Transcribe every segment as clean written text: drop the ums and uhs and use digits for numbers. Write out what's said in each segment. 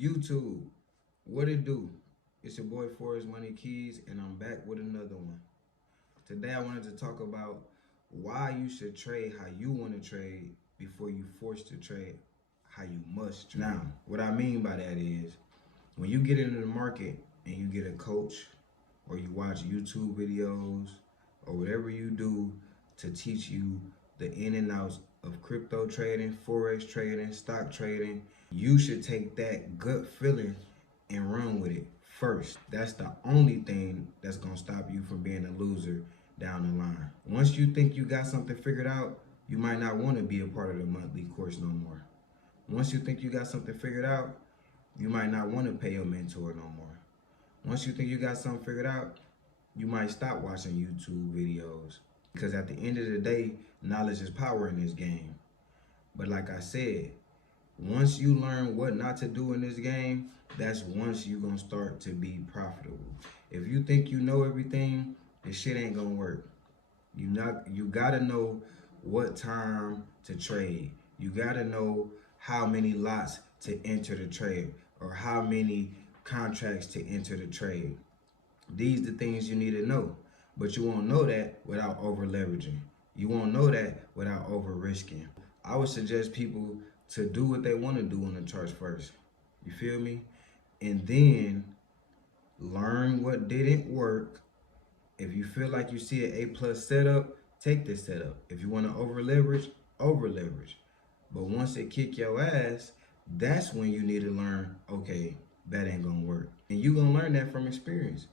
YouTube, what it do? It's your boy Forrest Money Keys, and I'm back with another one. Today I wanted to talk about why you should trade how you want to trade before you force to trade how you must trade. Now, what I mean by that is when you get into the market and you get a coach or you watch YouTube videos or whatever you do to teach you the in and outs of crypto trading, forex trading, stock trading, you should take that gut feeling and run with it first. That's the only thing that's gonna stop you from being a loser down the line. Once you think you got something figured out, you might not want to be a part of the monthly course no more. Once you think you got something figured out, you might not want to pay your mentor no more. Once you think you got something figured out, you might stop watching YouTube videos. Because at the end of the day, knowledge is power in this game. But like I said, once you learn what not to do in this game, that's once you're going to start to be profitable. If you think you know everything, this shit ain't going to work. You got to know what time to trade. You got to know how many lots to enter the trade or how many contracts to enter the trade. These are the things you need to know. But you won't know that without over leveraging. You won't know that without over risking. I would suggest people to do what they want to do on the charts first. You feel me? And then learn what didn't work. If you feel like you see an A+ setup, take this setup. If you want to over leverage, over leverage. But once it kick your ass, that's when you need to learn, okay, that ain't gonna work. And you gonna learn that from experience.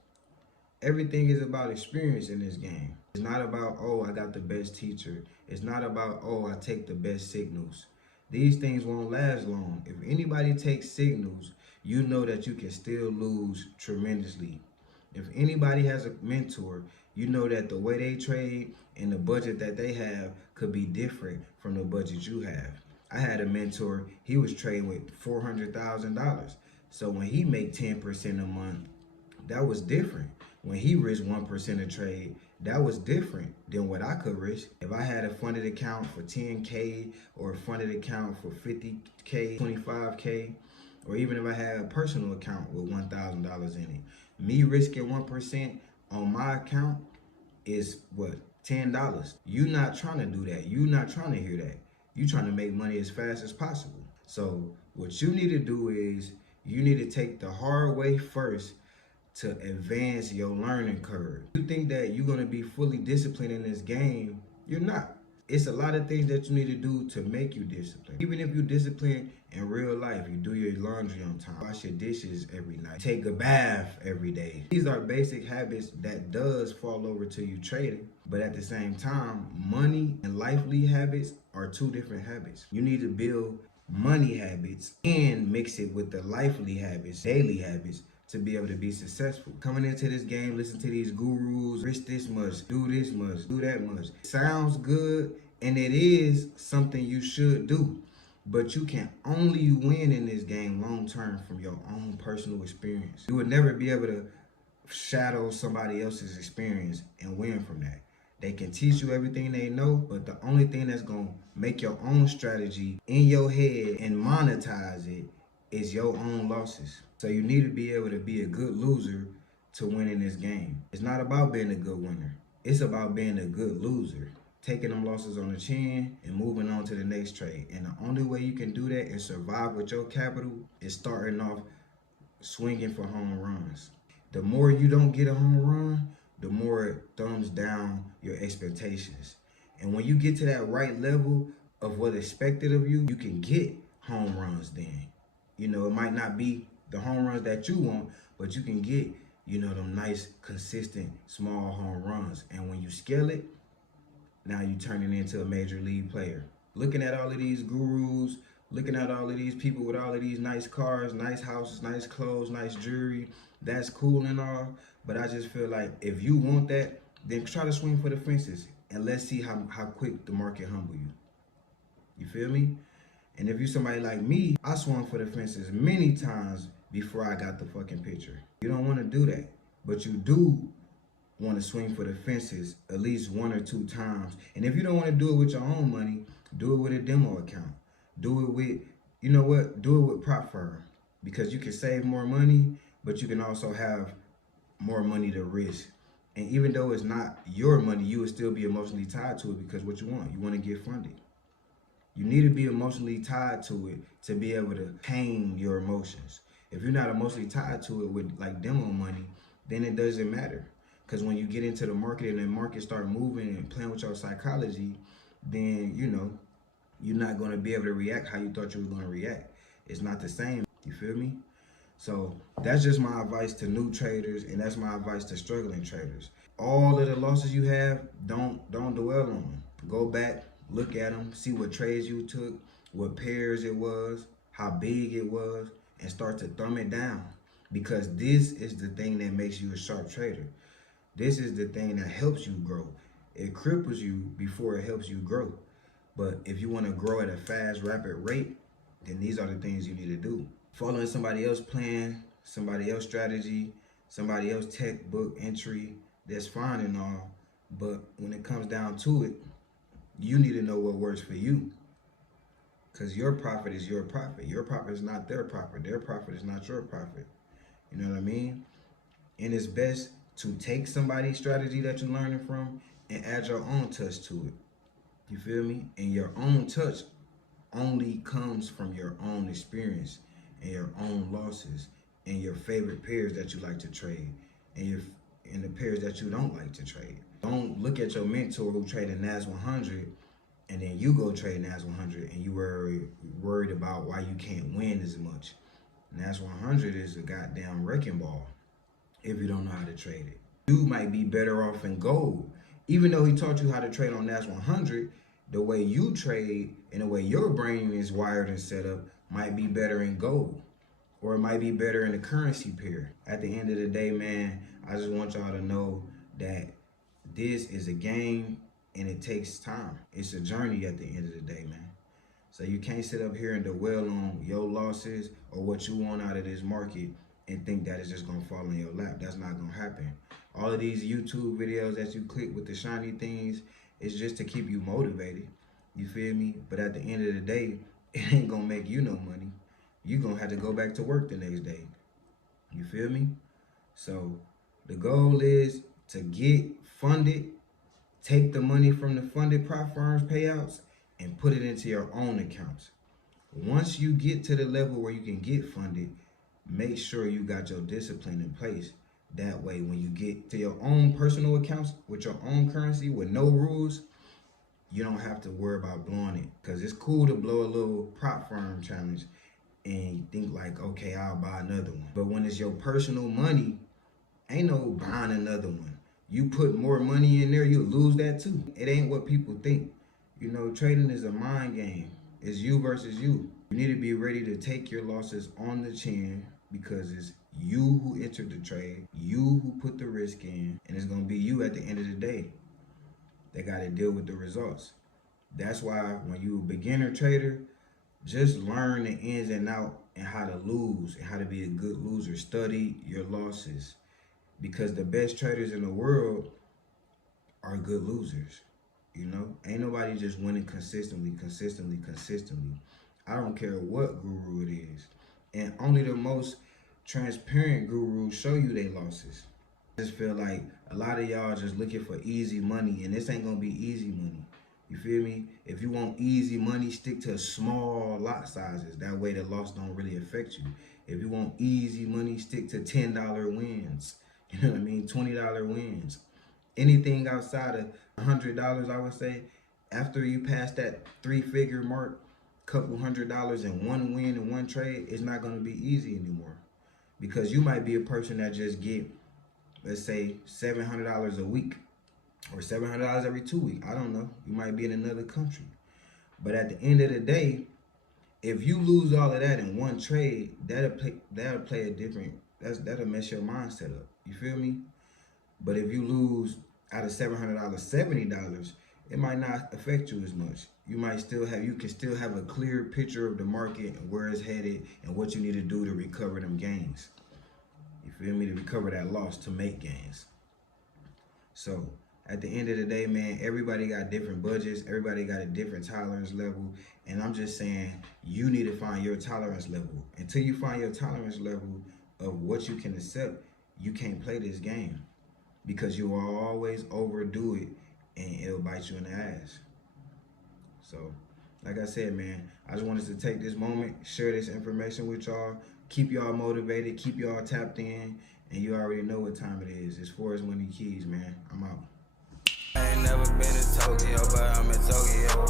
Everything is about experience in this game. It's not about, oh, I got the best teacher. It's not about, oh, I take the best signals. These things won't last long. If anybody takes signals, you know that you can still lose tremendously. If anybody has a mentor, you know that the way they trade and the budget that they have could be different from the budget you have. I had a mentor, he was trading with $400,000. So when he made 10% a month, that was different. When he risked 1% a trade, that was different than what I could risk. If I had a funded account for 10K or a funded account for 50K, 25K, or even if I had a personal account with $1,000 in it, me risking 1% on my account is what, $10. You not trying to do that. You not trying to hear that. You trying to make money as fast as possible. So what you need to do is you need to take the hard way first to advance your learning curve. You think that you're gonna be fully disciplined in this game, you're not. It's a lot of things that you need to do to make you disciplined. Even if you're disciplined in real life, you do your laundry on time, wash your dishes every night, take a bath every day. These are basic habits that does fall over to you trading, but at the same time, money and lively habits are two different habits. You need to build money habits and mix it with the lively habits, daily habits, to be able to be successful. Coming into this game, listen to these gurus, risk this much, do this much, do that much. Sounds good, and it is something you should do. But you can only win in this game long term from your own personal experience. You would never be able to shadow somebody else's experience and win from that. They can teach you everything they know, but the only thing that's gonna make your own strategy in your head and monetize it is your own losses. So you need to be able to be a good loser to win in this game. It's not about being a good winner. It's about being a good loser. Taking them losses on the chin and moving on to the next trade. And the only way you can do that and survive with your capital is starting off swinging for home runs. The more you don't get a home run, the more it thumbs down your expectations. And when you get to that right level of what's expected of you, you can get home runs then. You know, it might not be the home runs that you want, but you can get, you know, them nice, consistent, small home runs. And when you scale it, now you turn it into a major league player. Looking at all of these gurus, looking at all of these people with all of these nice cars, nice houses, nice clothes, nice jewelry, that's cool and all. But I just feel like if you want that, then try to swing for the fences. And let's see how quick the market humble you. You feel me? And if you're somebody like me, I swung for the fences many times before I got the fucking picture. You don't want to do that, but you do want to swing for the fences at least 1 or 2 times. And if you don't want to do it with your own money, do it with a demo account. Do it with, you know what? Do it with prop firm. because you can save more money, but you can also have more money to risk. And even though it's not your money, you would still be emotionally tied to it because what you want to get funded. You need to be emotionally tied to it to be able to tame your emotions. If you're not emotionally tied to it with like demo money, then it doesn't matter. Because when you get into the market and the market start moving and playing with your psychology, then you're not going to be able to react how you thought you were going to react. It's not the same. You feel me? So that's just my advice to new traders, and that's my advice to struggling traders. All of the losses you have, don't dwell on them. Go back, look at them, see what trades you took, what pairs it was, how big it was, and start to thumb it down. Because this is the thing that makes you a sharp trader. This is the thing that helps you grow. It cripples you before it helps you grow. But if you want to grow at a fast, rapid rate, then these are the things you need to do. Following somebody else's plan, somebody else's strategy, somebody else's textbook entry, that's fine and all. But when it comes down to it, you need to know what works for you. Because your profit is your profit. Your profit is not their profit. Their profit is not your profit. You know what I mean? And it's best to take somebody's strategy that you're learning from and add your own touch to it. You feel me? And your own touch only comes from your own experience and your own losses and your favorite pairs that you like to trade and the pairs that you don't like to trade. Don't look at your mentor who traded NAS 100 and then you go trade NAS 100 and you were worried about why you can't win as much. NAS 100 is a goddamn wrecking ball if you don't know how to trade it. You might be better off in gold. Even though he taught you how to trade on NAS 100, the way you trade and the way your brain is wired and set up might be better in gold. Or it might be better in a currency pair. At the end of the day, man, I just want y'all to know that this is a game and it takes time. It's a journey at the end of the day, man. So you can't sit up here and dwell on your losses or what you want out of this market and think that it's just gonna fall in your lap. That's not gonna happen. All of these YouTube videos that you click with the shiny things, it's just to keep you motivated. You feel me? But at the end of the day, it ain't gonna make you no money. You're gonna have to go back to work the next day. You feel me? So the goal is to get funded, take the money from the funded prop firms payouts and put it into your own accounts. Once you get to the level where you can get funded, make sure you got your discipline in place. That way, when you get to your own personal accounts with your own currency with no rules, you don't have to worry about blowing it. Because it's cool to blow a little prop firm challenge and you think like, okay, I'll buy another one. But when it's your personal money, ain't no buying another one. You put more money in there, you lose that too. It ain't what people think. You know, trading is a mind game. It's you versus you. You need to be ready to take your losses on the chin because it's you who entered the trade, you who put the risk in, and it's gonna be you at the end of the day that gotta deal with the results. That's why when you a beginner trader, just learn the ins and outs and how to lose and how to be a good loser. Study your losses because the best traders in the world are good losers. You know, ain't nobody just winning consistently. I don't care what guru it is. And only the most transparent gurus show you their losses. I just feel like a lot of y'all just looking for easy money, and this ain't gonna be easy money. You feel me? If you want easy money, stick to small lot sizes. That way the loss don't really affect you. If you want easy money, stick to $10 wins. You know what I mean? $20 wins. Anything outside of $100, I would say, after you pass that 3-figure mark, couple $100 in one win in one trade, it's not gonna be easy anymore. Because you might be a person that just get, let's say, $700 a week or $700 every 2 weeks. I don't know. You might be in another country. But at the end of the day, if you lose all of that in one trade, that'll play a different, that'll mess your mindset up. You feel me? But if you lose out of $700, $70, it might not affect you as much. You can still have a clear picture of the market and where it's headed and what you need to do to recover them gains. You feel me? To recover that loss to make gains. So at the end of the day, man, everybody got different budgets. Everybody got a different tolerance level. And I'm just saying, you need to find your tolerance level. Until you find your tolerance level of what you can accept, you can't play this game, because you will always overdo it and it'll bite you in the ass. So, like I said, man, I just wanted to take this moment, share this information with y'all, keep y'all motivated, keep y'all tapped in, and you already know what time it is. It's Forex Money Keys, man. I'm out. I ain't never been to Tokyo, but I'm in Tokyo.